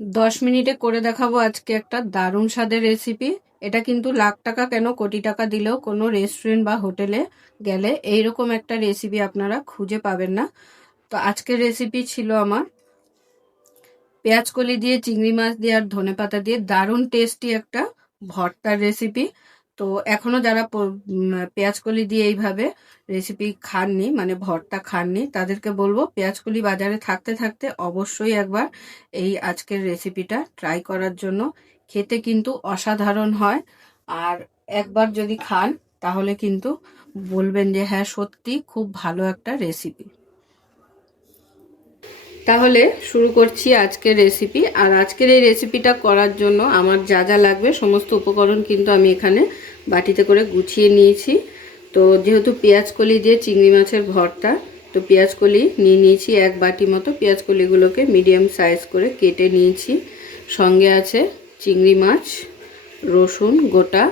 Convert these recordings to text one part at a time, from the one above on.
10 মিনিটে করে দেখাবো আজকে একটা দারুণ স্বাদের রেসিপি। এটা কিন্তু লাখ টাকা কেন কোটি টাকা দিলেও কোনো রেস্টুরেন্ট বা হোটেলে গেলে এইরকম একটা রেসিপি আপনারা খুঁজে পাবেন না। তো আজকের রেসিপি ছিল আমার পেঁয়াজ কলি দিয়ে, চিংড়ি মাছ দিয়ে আর ধনেপাতা দিয়ে দারুণ টেস্টি একটা ভর্তার রেসিপি। তো এখনো যারা পেঁয়াজ কলি দিয়ে এইভাবে রেসিপি খাননি, মানে ভর্তা খাননি, তাদেরকে বলবো পেঁয়াজ কলি বাজারে থাকতে থাকতে অবশ্যই একবার এই আজকের রেসিপিটা ট্রাই করার জন্য। খেতে কিন্তু অসাধারণ হয়, আর একবার যদি খান তাহলে কিন্তু বলবেন যে হ্যাঁ সত্যি খুব ভালো একটা রেসিপি। তাহলে শুরু করছি আজকের রেসিপি। আর আজকের এই রেসিপিটা করার জন্য আমার যা যা লাগবে সমস্ত উপকরণ কিন্তু আমি এখানে বাটিতে করে গুছিয়ে নিয়েছি। তো যেহেতু পেঁয়াজ কলি দিয়ে চিংড়ি মাছের ভর্তা, তো পেঁয়াজ কলি নিয়ে নিয়েছি 1 বাটি মতো। পেঁয়াজ কলিগুলোকে মিডিয়াম সাইজ করে কেটে নিয়েছি। সঙ্গে আছে চিংড়ি মাছ, রসুন গোটা,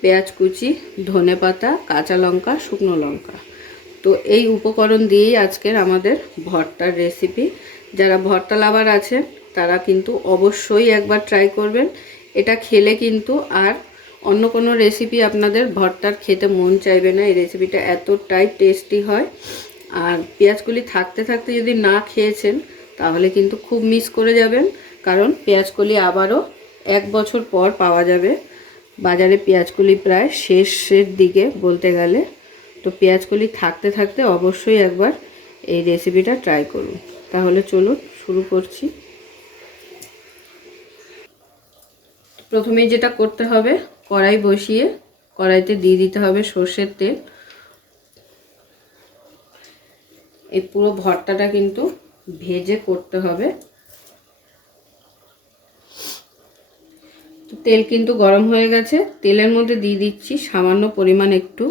পেঁয়াজ কুচি, ধনেপাতা, কাঁচা লঙ্কা, শুকনো লঙ্কা। তো এই উপকরণ দিয়েই আজকের আমাদের ভর্তার রেসিপি। যারা ভর্তা লাভার আছেন তারা কিন্তু অবশ্যই একবার ট্রাই করবেন। এটা খেলে কিন্তু আর অন্য কোনো রেসিপি আপনাদের ভর্তার খেতে মন চাইবে না। এই রেসিপিটা এতটাই টেস্টি হয়। আর পেঁয়াজগুলি থাকতে থাকতে যদি না খেয়েছেন তাহলে কিন্তু খুব মিস করে যাবেন, কারণ পেঁয়াজকলি আবারও 1 বছর পর পাওয়া যাবে বাজারে। পেঁয়াজকলি প্রায় শেষের দিকে বলতে গেলে। তো পেঁয়াজকলি থাকতে থাকতে অবশ্যই একবার এই রেসিপিটা ট্রাই করুন। তাহলে চলুন শুরু করছি। প্রথমেই যেটা করতে হবে, কড়াই বসিয়ে কড়াইতে দিয়ে দিতে হবে সর্ষের তেল। এই পুরো ভর্তাটা কিন্তু ভেজে করতে হবে। তো তেল কিন্তু গরম হয়ে গেছে। তেলের মধ্যে দিয়ে দিচ্ছি সামান্য পরিমাণ একটু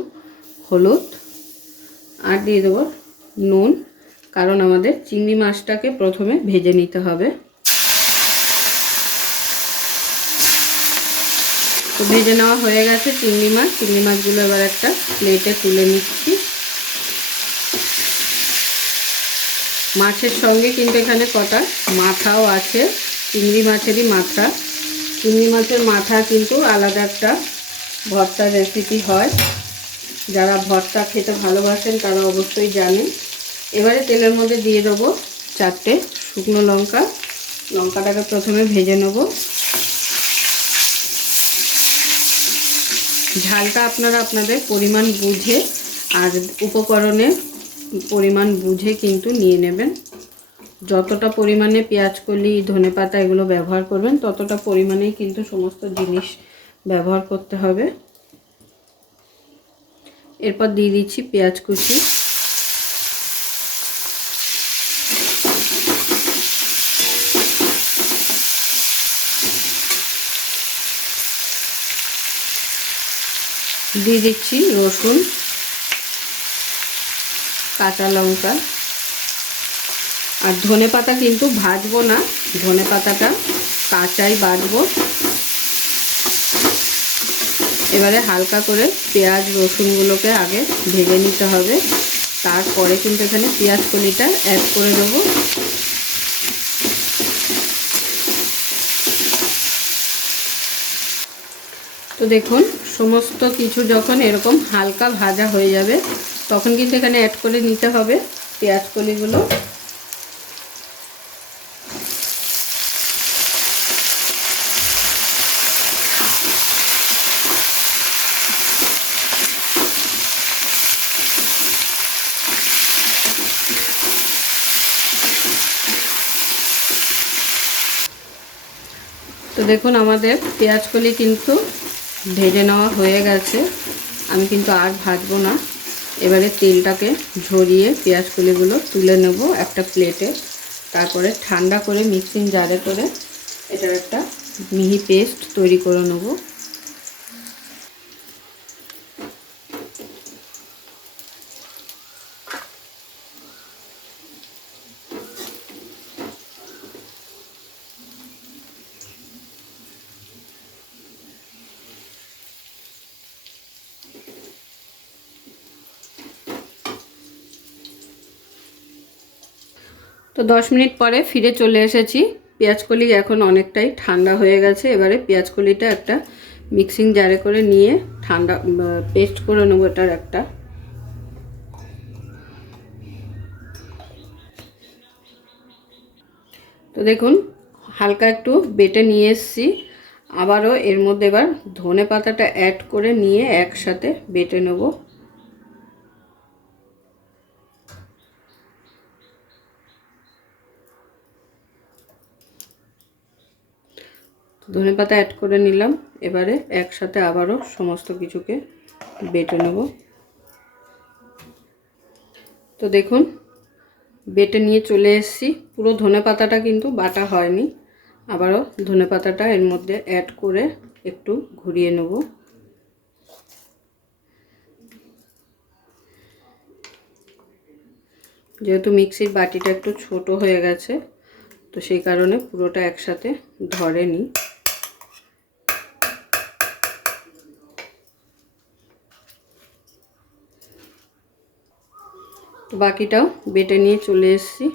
হলুদ, আর দিয়ে দেবো নুন, কারণ আমাদের চিংড়ি মাছটাকে প্রথমে ভেজে নিতে হবে। তো ভেজে নেওয়া হয়ে গেছে চিংড়ি মাছগুলো এবার একটা প্লেটে তুলে নিচ্ছি। মাছের সঙ্গে কিন্তু এখানে কটা মাথাও আছে, চিংড়ি মাছেরই মাথা। চিংড়ি মাছের মাথা কিন্তু আলাদা একটা ভর্তার রেসিপি হয়। যারা ভর্তা খেতে ভালোবাসেন তারা অবশ্যই জানেন। এবারে তেলের মধ্যে দিয়ে দেবো 4টে শুকনো লঙ্কা। লঙ্কাটাকে প্রথমে ভেজে নেব। ঝালটা আপনারা আপনাদের পরিমাণ বুঝে আর উপকরণের পরিমাণ বুঝে কিন্তু নিয়ে নেবেন। যতটা পরিমাণে পেঁয়াজকলি, ধনেপাতা এগুলো ব্যবহার করবেন ততটা পরিমাণেই কিন্তু সমস্ত জিনিস ব্যবহার করতে হবে। এরপর দিয়ে দিচ্ছি পেঁয়াজ কুচি। দিয়ে দিচ্ছি রসুন, কাঁচা লঙ্কা, আর ধনেপাতা কিন্তু ভাজবো না, ধনেপাতাটা কাঁচাই বাটবো। এবারে হালকা করে পেঁয়াজ রসুনগুলোকে আগে ভেজে নিতে হবে, তারপরে কিন্তু এখানে পেঁয়াজ কলিটা অ্যাড করে দেবো। তো দেখুন সমস্ত কিছু যখন এরকম হালকা ভাজা হয়ে যাবে তখন কিন্তু এখানে অ্যাড করে নিতে হবে পেঁয়াজ কলিগুলো। তো দেখুন আমাদের পেঁয়াজকলি কিন্তু ভেজে নেওয়া হয়ে গেছে। আমি কিন্তু আর ভাজবো না। এবারে তেলটাকে ঝরিয়ে পেঁয়াজকলিগুলো তুলে নেব একটা প্লেটে। তারপরে ঠান্ডা করে মিক্সিং জারে করে এটার একটা মিহি পেস্ট তৈরি করে নেব। তো 10 মিনিট পরে ফিরে চলে এসেছি। পেঁয়াজকলি এখন অনেকটাই ঠান্ডা হয়ে গেছে। এবারে পেঁয়াজকলিটা একটা মিক্সিং জারে করে নিয়ে ঠান্ডা পেস্ট করে নেবো এটার একটা। তো দেখুন হালকা একটু বেটে নিয়ে এসেছি। আবারও এর মধ্যে এবার ধনে পাতাটা অ্যাড করে নিয়ে একসাথে বেটে নেব। ধনে পাতা অ্যাড করে নিলাম। এবারে একসাথে আবারও সমস্ত কিছুকে বেটে নেব। তো দেখুন বেটে নিয়ে চলে এসেছি। পুরো ধনে পাতাটা কিন্তু বাটা হয়নি। আবারও ধনে পাতাটা এর মধ্যে অ্যাড করে একটু ঘুরিয়ে নেব। যেহেতু মিক্সির বাটিটা একটু ছোট হয়ে গেছে, তো সেই কারণে পুরোটা একসাথে ধরেনি। তো বাকিটাও বেটে নিয়ে চলে এসেছি।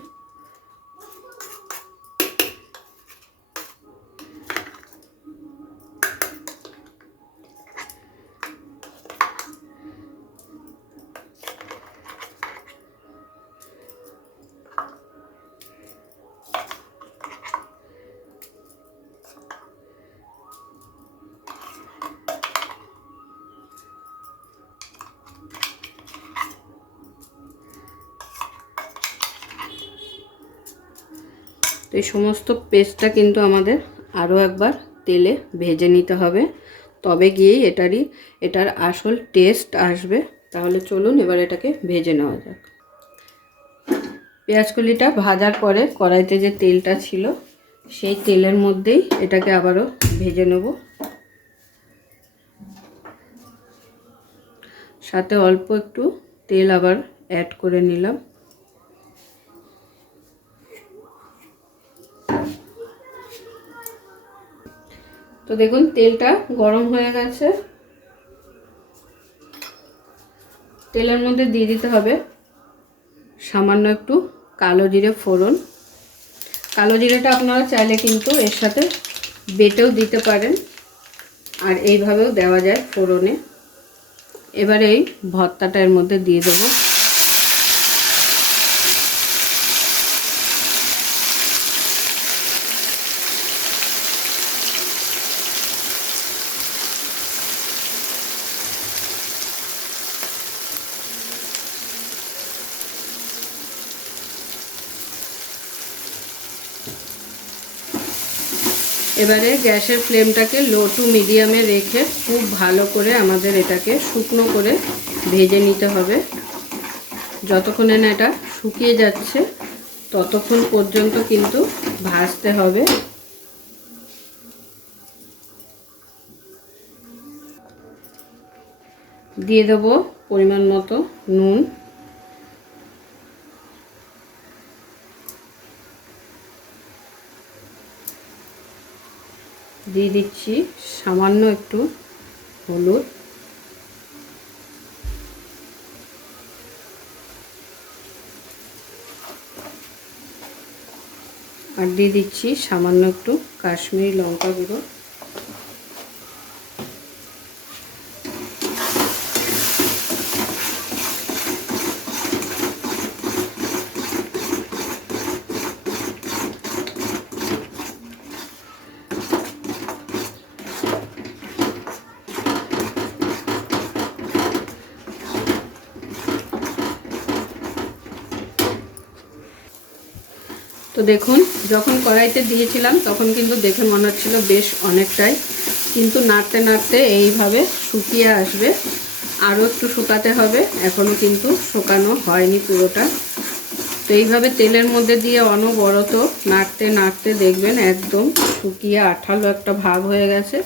তো এই সমস্ত পেস্টটা কিন্তু আমাদের আরও একবার তেলে ভেজে নিতে হবে, তবে গিয়েই এটার আসল টেস্ট আসবে। তাহলে চলুন এবার এটাকে ভেজে নেওয়া যাক। পেঁয়াজকলিটা ভাজার পরে কড়াইতে যে তেলটা ছিল সেই তেলের মধ্যেই এটাকে আবারও ভেজে নেব। সাথে অল্প একটু তেল আবার অ্যাড করে নিলাম। তো দেখুন তেলটা গরম হয়ে গেছে। তেলের মধ্যে দিয়ে দিতে হবে সামান্য একটু কালো জিরে ফোড়ন। কালো জিরেটা আপনারা চাইলে কিন্তু এর সাথে বেটেও দিতে পারেন, আর এইভাবেও দেওয়া যায় ফোড়নে। এবারে এই ভর্তাটা এর মধ্যে দিয়ে দেবো। এবারে গ্যাসের ফ্লেমটাকে লো টু মিডিয়ামে রেখে খুব ভালো করে আমাদের এটাকে শুকনো করে ভেজে নিতে হবে। যতক্ষণে না এটা শুকিয়ে যাচ্ছে ততক্ষণ পর্যন্ত কিন্তু ভাজতে হবে। দিয়ে দেবো পরিমাণ মতো নুন, দিয়ে দিচ্ছি সামান্য একটু হলুদ, আর দিয়ে দিচ্ছি সামান্য একটু কাশ্মীরি লঙ্কা গুঁড়ো। তো দেখুন যখন কড়াইতে দিয়েছিলাম তখন কিন্তু দেখে মনে হচ্ছিল বেশ অনেকটাই, কিন্তু নাড়তে নাড়তে এইভাবে শুকিয়ে আসবে। আরও একটু শুকাতে হবে, এখনও কিন্তু শুকানো হয়নি পুরোটা। তো এইভাবে তেলের মধ্যে দিয়ে অনবরত নাড়তে নাড়তে দেখবেন একদম শুকিয়ে আঠালো একটা ভাব হয়ে গেছে।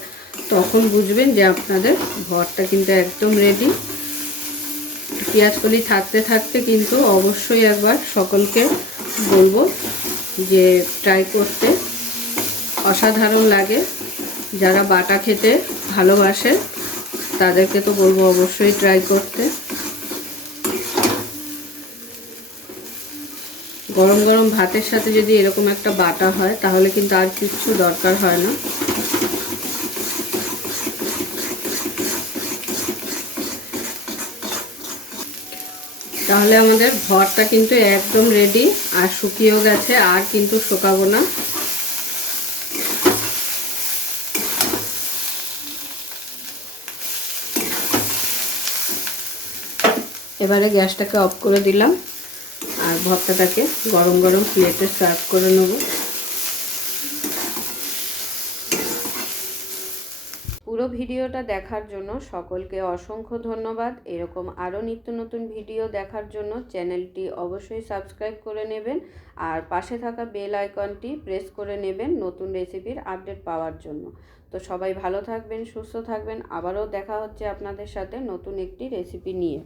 তখন বুঝবেন যে আপনাদের ভর্তা কিন্তু একদম রেডি। পেঁয়াজকলি থাকতে থাকতে কিন্তু অবশ্যই একবার সকলকে বলবো যে ট্রাই করতে, অসাধারণ লাগে। যারা বাটা খেতে ভালোবাসে তাদেরকে তো বলবো অবশ্যই ট্রাই করতে। গরম গরম ভাতের সাথে যদি এরকম একটা বাটা হয় তাহলে কিন্তু আর কিচ্ছু দরকার হয় না। তাহলে আমাদের ভরটা কিন্তু একদম রেডি, আর শুকিয়েও গেছে, আর কিন্তু শুকাবো না। এবারে গ্যাসটাকে অফ করে দিলাম আর ভর্তাটাকে গরম গরম প্লেটে সার্ভ করে নেব। পুরো ভিডিওটা দেখার জন্য সকলকে অসংখ্য ধন্যবাদ। এরকম আরও নিত্য নতুন ভিডিও দেখার জন্য চ্যানেলটি অবশ্যই সাবস্ক্রাইব করে নেবেন, আর পাশে থাকা বেল আইকনটি প্রেস করে নেবেন নতুন রেসিপির আপডেট পাওয়ার জন্য। তো সবাই ভালো থাকবেন, সুস্থ থাকবেন। আবারও দেখা হচ্ছে আপনাদের সাথে নতুন একটি রেসিপি নিয়ে।